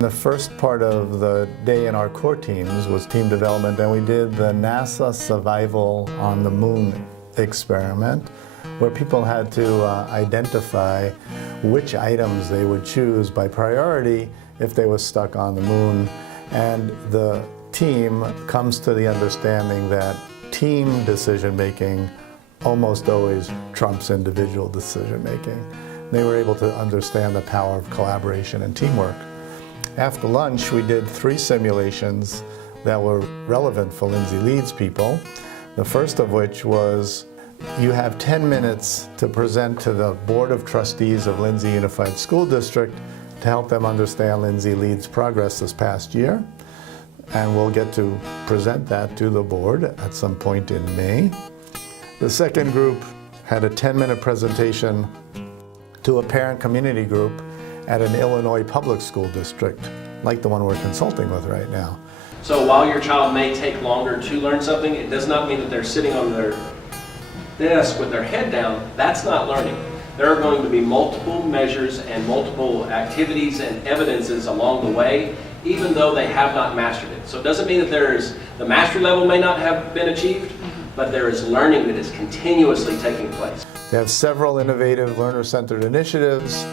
The first part of the day in our core teams was team development, and we did the NASA Survival on the Moon experiment, where people had to identify which items they would choose by priority if they were stuck on the moon. And the team comes to the understanding that team decision-making almost always trumps individual decision-making. They were able to understand the power of collaboration and teamwork. After lunch, we did 3 simulations that were relevant for Lindsay Leads people. The first of which was, you have 10 minutes to present to the Board of Trustees of Lindsay Unified School District to help them understand Lindsay Leads' progress this past year. And we'll get to present that to the board at some point in May. The second group had a 10-minute presentation to a parent community group at an Illinois public school district, like the one we're consulting with right now. So while your child may take longer to learn something, it does not mean that they're sitting on their desk with their head down. That's not learning. There are going to be multiple measures and multiple activities and evidences along the way, even though they have not mastered it. So it doesn't mean that the mastery level may not have been achieved, but there is learning that is continuously taking place. They have several innovative learner-centered initiatives,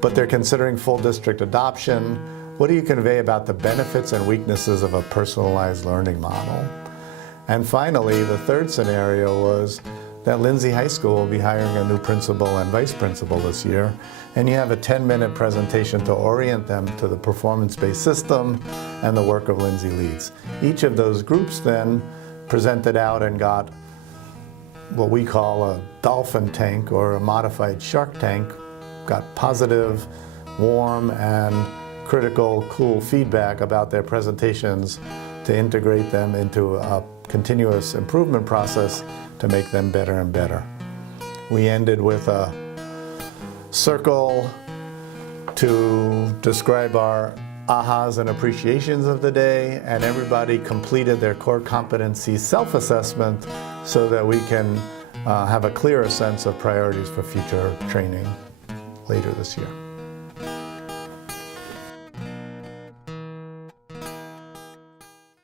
but they're considering full district adoption. What do you convey about the benefits and weaknesses of a personalized learning model? And finally, the third scenario was that Lindsay High School will be hiring a new principal and vice principal this year, and you have a 10-minute presentation to orient them to the performance-based system and the work of Lindsay Leads. Each of those groups then presented out and got what we call a dolphin tank or a modified shark tank, got positive, warm, and critical, cool feedback about their presentations to integrate them into a continuous improvement process to make them better and better. We ended with a circle to describe our ahas and appreciations of the day, and everybody completed their core competency self-assessment so that we can have a clearer sense of priorities for future training later this year.